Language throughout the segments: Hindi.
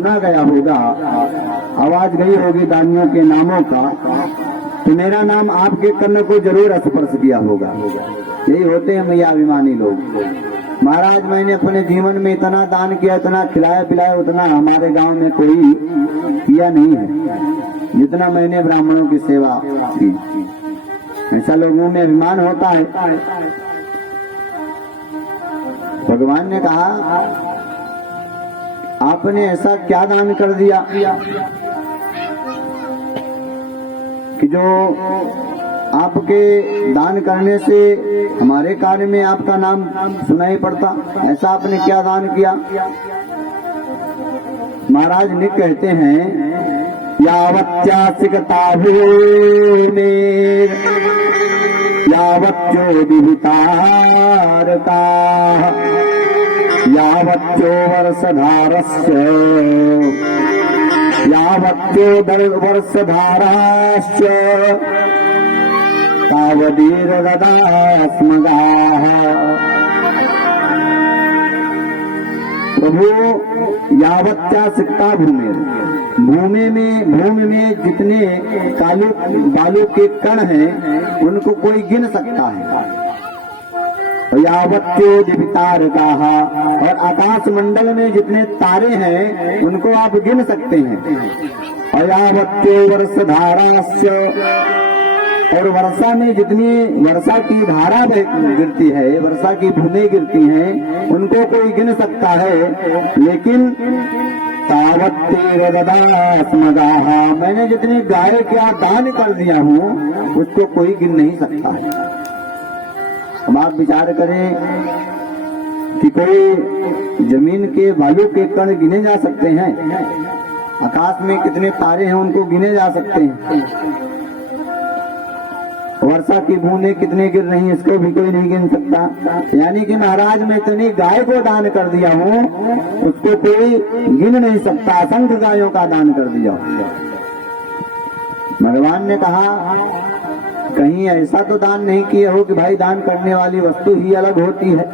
सुना गया होगा, आवाज गई होगी दानियों के नामों का, तो मेरा नाम आपके कर्ण को जरूर स्पर्श किया होगा। यही होते हैं मैया अभिमानी लोग। महाराज मैंने अपने जीवन में इतना दान किया, इतना खिलाया पिलाया, उतना हमारे गांव में कोई किया नहीं है जितना मैंने ब्राह्मणों की सेवा की। ऐसा लोगों में अभिमान होता है। भगवान ने कहा आपने ऐसा क्या दान कर दिया कि जो आपके दान करने से हमारे कार्य में आपका नाम सुनाई पड़ता। ऐसा आपने क्या दान किया? महाराज ने कहते हैं यावत्यासिकता भूमेर यावच्चोदितारका यावच्चो वर्षधारस्य यावच्चो वर्षधाराश्च तावदीर्घदास्मगाः। प्रभु यावत्यासिकता भूमेर, भूमि में जितने बालू के कण हैं उनको कोई गिन सकता है। यावत्योदितारकाः, और आकाश मंडल में जितने तारे हैं उनको आप गिन सकते हैं। यावत्यो वर्षधाराश्च, और वर्षा में जितनी वर्षा की धारा गिरती है, वर्षा की बूंदें गिरती हैं, उनको कोई गिन सकता है। लेकिन तावत्तेरदास्मगाः, मैंने जितनी गाय क्या दान कर दिया हूँ उसको कोई गिन नहीं सकता है। अब आप विचार करें कि कोई जमीन के बालू के कण गिने जा सकते हैं? आकाश में कितने तारे हैं उनको गिने जा सकते हैं? वर्षा की बूंदें कितने गिर रही हैं इसको भी कोई नहीं गिन सकता। यानी कि महाराज मैं इतनी गाय को दान कर दिया हूँ उसको कोई गिन नहीं सकता। असंख्य गायों का दान कर दिया। भगवान ने कहा कहीं ऐसा तो दान नहीं किया हो कि भाई दान करने वाली वस्तु ही अलग होती है।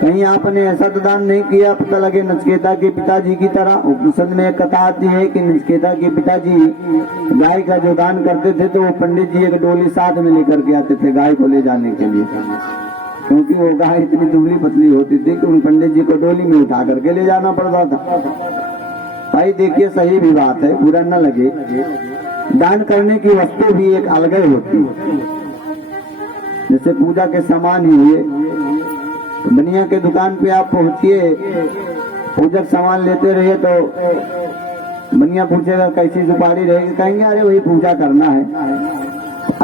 कहीं आपने ऐसा तो दान नहीं किया पता लगे नचिकेता के पिताजी की तरह। उपनिषद में एक कथा आती है कि नचिकेता के पिताजी गाय का जो दान करते थे तो वो पंडित जी एक डोली साथ में लेकर के आते थे गाय को ले जाने के लिए, क्योंकि वो गाय इतनी दुबली पतली होती थी कि उन पंडित जी को डोली में उठा करके ले जाना पड़ता था। भाई देखिए सही भी बात है, बुरा न लगे, दान करने की वस्तु भी एक अलग होती है। जैसे पूजा के सामान ही हुए, बनिया के दुकान पे आप पहुंचिए, पूजक सामान लेते रहिए तो बनिया पूछेगा कैसी सुपारी रहेगी, कहेंगे अरे वही पूजा करना है।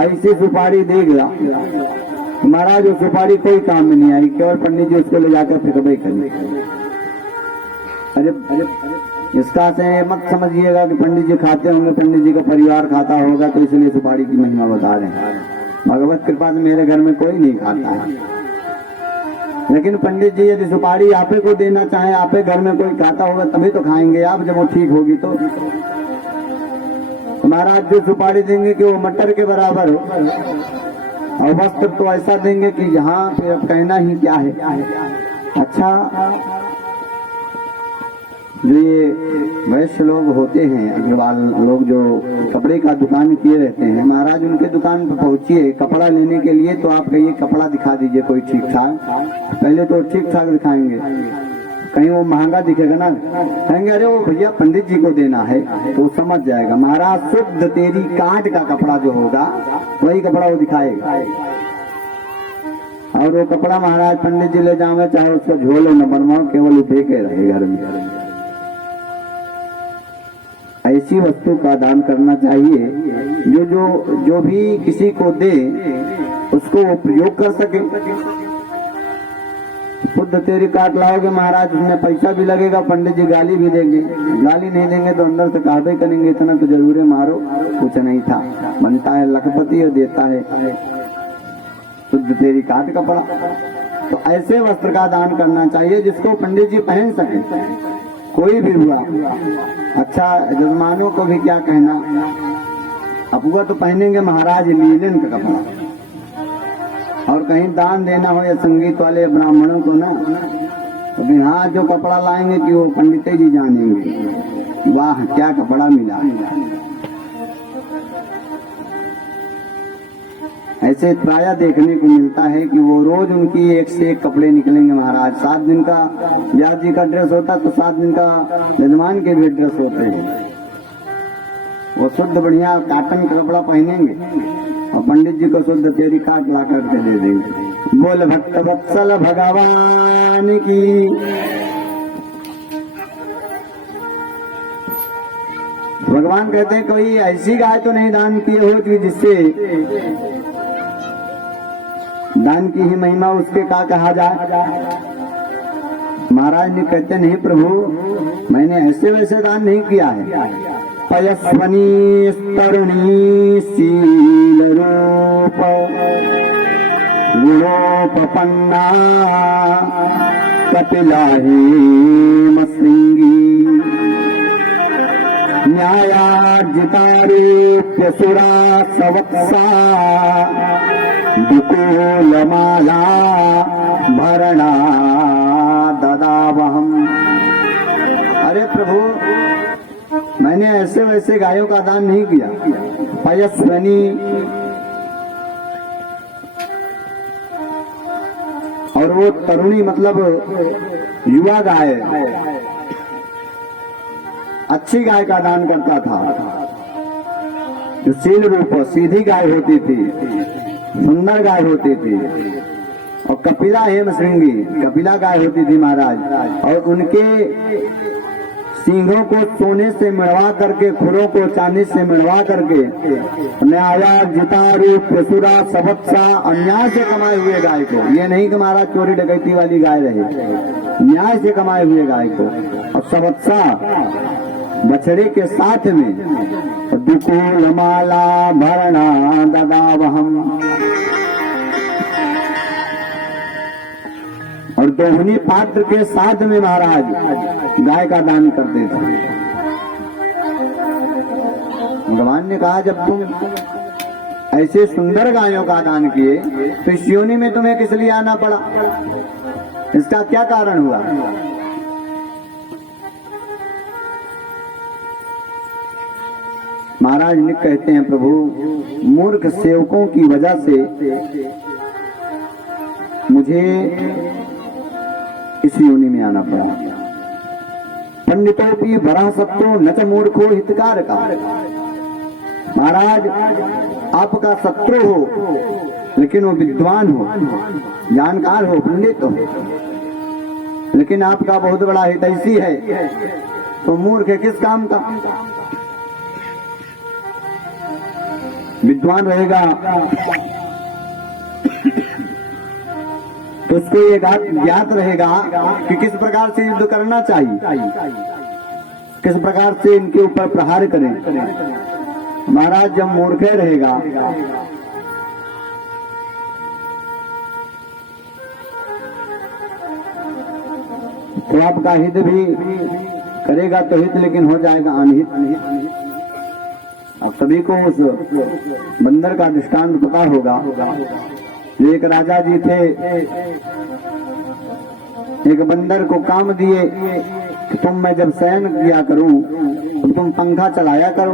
ऐसी सुपारी देगा महाराज, वो सुपारी कोई काम में नहीं आई, केवल पंडित जी उसको ले जाकर फिकबे करेंगे। अरे इसका से मत समझिएगा कि पंडित जी खाते होंगे, पंडित जी का परिवार खाता होगा तो इसलिए सुपारी की महिमा बता रहे हैं। भगवत कृपा से मेरे घर में कोई नहीं खाता है। लेकिन पंडित जी यदि सुपारी आपे को देना चाहे, आपे घर में कोई खाता होगा तभी तो खाएंगे आप, जब वो ठीक होगी तो। महाराज जो सुपारी देंगे कि वो मटर के बराबर हो, और वस्त्र तो ऐसा देंगे कि यहाँ पे कहना ही क्या है। अच्छा, जो ये वैश्य लोग होते हैं, अग्रवाल लोग जो कपड़े का दुकान किए रहते हैं, महाराज उनके दुकान पर पहुंचिए कपड़ा लेने के लिए तो आप कहिए कपड़ा दिखा दीजिए कोई ठीक ठाक। पहले तो ठीक ठाक दिखाएंगे, कहीं वो महंगा दिखेगा ना, कहेंगे अरे वो भैया पंडित जी को देना है, तो वो समझ जाएगा। महाराज शुद्ध तेरी काट का कपड़ा जो होगा वही कपड़ा वो दिखाएगा। और वो कपड़ा महाराज पंडित जी ले जाओगे, चाहे उसको झोले न बनवाओ, केवल फेंके रहे घर में। ऐसी वस्तु का दान करना चाहिए जो भी किसी को दे उसको वो प्रयोग कर सके। शुद्ध तेरी काट लाओगे महाराज, उसमें पैसा भी लगेगा, पंडित जी गाली भी देंगे, गाली नहीं देंगे तो अंदर से कहबे करेंगे इतना तो जरूर मारो, कुछ नहीं था। बनता है लखपति और देता है शुद्ध तेरी काट कपड़ा। तो ऐसे वस्त्र का दान करना चाहिए जिसको पंडित जी पहन सके, कोई भी हुआ। अच्छा, जजमानों को भी क्या कहना, अपुआ तो पहनेंगे महाराज लीलन का कपड़ा। और कहीं दान देना हो या संगीत वाले ब्राह्मणों को ना, अभी हाँ जो कपड़ा लाएंगे कि वो पंडित जी जानेंगे, वाह क्या कपड़ा मिला। ऐसे प्राय देखने को मिलता है कि वो रोज उनकी एक से एक कपड़े निकलेंगे महाराज। 7 दिन का व्यास जी का ड्रेस होता तो 7 दिन का यजमान के भी ड्रेस होते हैं। वो शुद्ध बढ़िया कॉटन का कपड़ा पहनेंगे और पंडित जी को शुद्ध तेरी काट ला करके दे देंगे। बोल भक्त वत्सल भगवान की। भगवान कहते हैं कोई ऐसी गाय तो नहीं दान किए हो कि जिससे दान की ही महिमा उसके का कहा जाए। महाराज ने कहते नहीं प्रभु मैंने ऐसे वैसे दान नहीं किया है। पयस्वनी तरुणी शील रूप गुणोपन्ना कपिलाही मसृंगी न्यायार्जितारेप्यसुरा सवत्सा दुकूलमाला भरणा ददावहम। अरे प्रभु मैंने ऐसे वैसे गायों का दान नहीं किया। पयस्वनी और वो तरुणी मतलब युवा गाय अच्छी गाय का दान करता था, जो शील रूप सीधी गाय होती थी, सुंदर गाय होती थी। और कपिला हेम श्रृंगी कपिला गाय होती थी महाराज। और उनके सींगों को सोने से मिलवा करके, खुरों को चांदी से मिलवा करके न्याया जितारू प्रसुरा सबत्सा अन्याय से कमाए हुए गाय को, ये नहीं कि महाराज चोरी डकैती वाली गाय रहे, न्याय से कमाए हुए गाय को। और सबत्सा बछड़े के साथ में दुकूल माला भरणा ददावहम। और दोहनी पात्र के साथ में महाराज गाय का दान करते थे। भगवान ने कहा जब तुम ऐसे सुंदर गायों का दान किए तो इस योनि में तुम्हें किस लिए आना पड़ा, इसका क्या कारण हुआ। महाराज ने कहते हैं प्रभु मूर्ख सेवकों की वजह से मुझे इस योनि में आना पड़ा। पंडितों की बड़ा सत्तो न च मूर्खो हितकार का। महाराज आपका शत्रु हो लेकिन वो विद्वान हो, जानकार हो, पंडित हो, लेकिन आपका बहुत बड़ा हितैषी है तो मूर्ख है किस काम का। विद्वान रहेगा तो उसको ये ज्ञात रहेगा कि किस प्रकार से युद्ध करना चाहिए, किस प्रकार से इनके ऊपर प्रहार करें। महाराज जब मूर्ख रहेगा तो आपका हित भी करेगा तो हित, लेकिन हो जाएगा अनहित। अब सभी को उस बंदर का दृष्टांत पता होगा। एक राजा जी थे, एक बंदर को काम दिए कि तुम मैं जब शयन किया करूं तो तुम पंखा चलाया करो।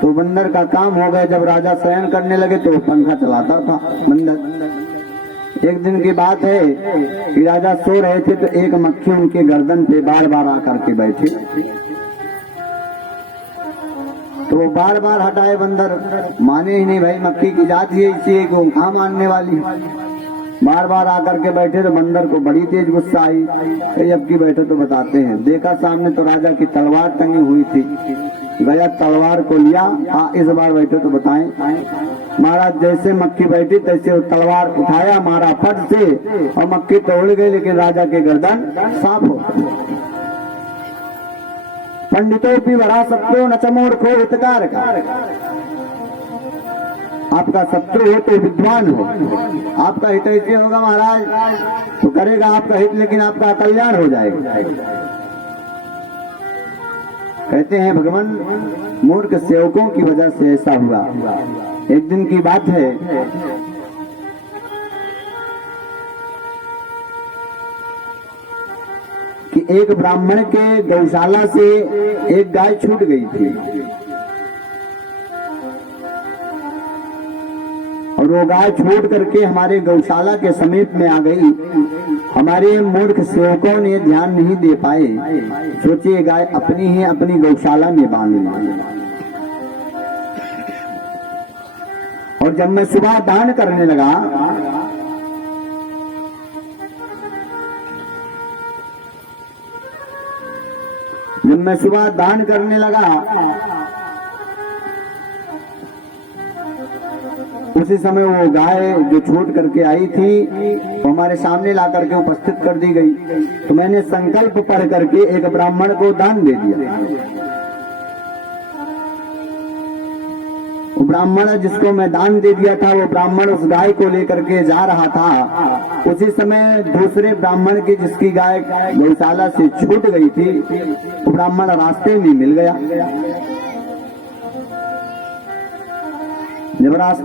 तो बंदर का काम हो गया, जब राजा शयन करने लगे तो पंखा चलाता था बंदर। एक दिन की बात है कि राजा सो रहे थे तो एक मक्खी उनके गर्दन पे बार बार आकर के बैठी, तो वो बार बार हटाए बंदर, माने ही नहीं भाई मक्खी की जात ही इसी को कहाँ मानने वाली। बार बार आकर के बैठे तो बंदर को बड़ी तेज गुस्सा आई। अब की बैठे तो बताते हैं, देखा सामने तो राजा की तलवार टंगी हुई थी, गया तलवार को लिया, इस बार बैठे तो बताएं। महाराज जैसे मक्खी बैठी तैसे वो तलवार उठाया, मारा फट से और मक्खी तो उड़ गई, लेकिन राजा के गर्दन साफ हो। पंडितों की बड़ा शत्रु न च मूर्खो हितकार का। आपका शत्रु हो तो विद्वान हो, आपका हित ऐसे होगा महाराज तो करेगा आपका हित, लेकिन आपका कल्याण हो जाएगा। कहते हैं भगवान मूर्ख सेवकों की वजह से ऐसा हुआ। एक दिन की बात है, एक ब्राह्मण के गौशाला से एक गाय छूट गई थी और वो गाय छूट करके हमारे गौशाला के समीप में आ गई। हमारे मूर्ख सेवकों ने ध्यान नहीं दे पाए, सोचे गाय अपनी ही अपनी गौशाला में बांध ली। और जब मैं सुबह दान करने लगा उसी समय वो गाय जो छूट करके आई थी तो हमारे सामने ला करके उपस्थित कर दी गई। तो मैंने संकल्प पढ़ करके एक ब्राह्मण को दान दे दिया। वो ब्राह्मण जिसको मैं दान दे दिया था, वो ब्राह्मण उस गाय को लेकर के जा रहा था। उसी समय दूसरे ब्राह्मण की जिसकी गाय गौशाला से छूट गई थी, वो ब्राह्मण रास्ते में मिल गया। जब रास्ते